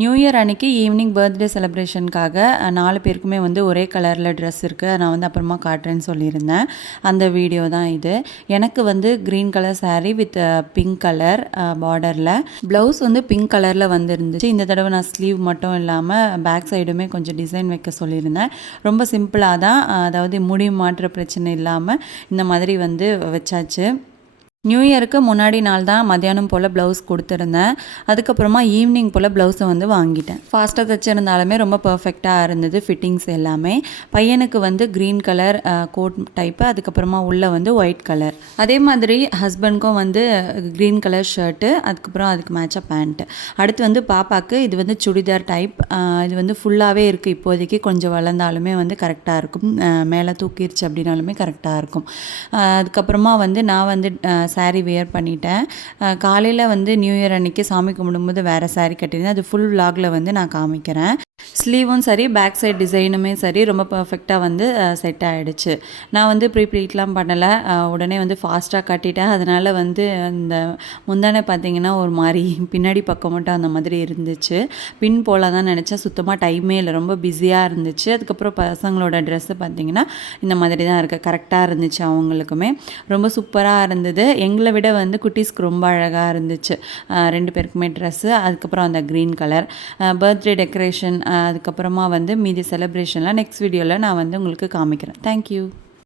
New year அன்றைக்கி evening birthday செலிப்ரேஷனுக்காக 4 பேருக்குமே வந்து ஒரே கலரில் ட்ரெஸ் இருக்குது. நான் வந்து அப்புறமா காட்டுறேன்னு சொல்லியிருந்தேன். அந்த வீடியோ தான் இது. எனக்கு வந்து green colour sari with pink colour பார்டரில், ப்ளவுஸ் வந்து பிங்க் கலரில் வந்துருந்துச்சு. இந்த தடவை நான் ஸ்லீவ் மட்டும் இல்லாமல் பேக் சைடுமே கொஞ்சம் டிசைன் வைக்க சொல்லியிருந்தேன். ரொம்ப சிம்பிளாக தான், அதாவது முடி மாற்ற பிரச்சனை இல்லாமல் இந்த மாதிரி வந்து வச்சாச்சு. நியூ இயருக்கு முன்னாடி நாள் தான் மத்தியானம் போல் ப்ளவுஸ் கொடுத்துருந்தேன். அதுக்கப்புறமா ஈவினிங் போல் ப்ளவுஸை வந்து வாங்கிட்டேன். ஃபாஸ்ட்டாக தைச்சிருந்தாலுமே ரொம்ப பர்ஃபெக்டாக இருந்தது ஃபிட்டிங்ஸ் எல்லாமே. பையனுக்கு வந்து க்ரீன் கலர் கோட் டைப்பு, அதுக்கப்புறமா உள்ளே வந்து ஒயிட் கலர். அதே மாதிரி ஹஸ்பண்ட்க்கும் வந்து க்ரீன் கலர் ஷர்ட்டு, அதுக்கப்புறம் அதுக்கு மேட்சாக பேண்ட்டு. அடுத்து வந்து பாப்பாவுக்கு இது வந்து சுடிதார் டைப். இது வந்து ஃபுல்லாகவே இருக்குது இப்போதைக்கு. கொஞ்சம் வளர்ந்தாலுமே வந்து கரெக்டாக இருக்கும். மேலே தூக்கிடுச்சு அப்படின்னாலுமே கரெக்டாக இருக்கும். அதுக்கப்புறமா வந்து நான் வந்து சாரீ வியர் பண்ணிட்டேன். காலையில் வந்து நியூ இயர் அன்றைக்கி சாமி கும்பிடும்போது வேறு சாரீ கட்டியிருந்தேன். அது ஃபுல் விலாகில் வந்து நான் காமிக்கிறேன். ஸ்லீவும் சரி, பேக் சைட் டிசைனுமே சரி, ரொம்ப பர்ஃபெக்டாக வந்து செட் ஆகிடுச்சு. நான் வந்து ப்ரீப்ளீட்லாம் பண்ணலை, உடனே வந்து ஃபாஸ்ட்டாக கட்டிட்டேன். அதனால் வந்து அந்த முந்தானை பார்த்திங்கன்னா ஒரு மாதிரி பின்னாடி பக்கம் மட்டும் அந்த மாதிரி இருந்துச்சு. பின் போல தான் நினச்சேன், சுத்தமாக டைமே இல்லை, ரொம்ப பிஸியாக இருந்துச்சு. அதுக்கப்புறம் பசங்களோட ட்ரெஸ்ஸு பார்த்திங்கன்னா இந்த மாதிரி தான் இருக்குது. கரெக்டாக இருந்துச்சு அவங்களுக்குமே. ரொம்ப சூப்பராக இருந்தது. எங்களை விட வந்து குட்டீஸ்க்கு ரொம்ப அழகாக இருந்துச்சு 2 பேருக்குமே ட்ரெஸ்ஸு. அதுக்கப்புறம் அந்த க்ரீன் கலர் பர்த்டே டெக்கரேஷன், அதுக்கப்புறமா வந்து மீதி செலிப்ரேஷன்லாம் நெக்ஸ்ட் வீடியோவில் நான் வந்து உங்களுக்கு காமிக்கிறேன். தேங்க்யூ.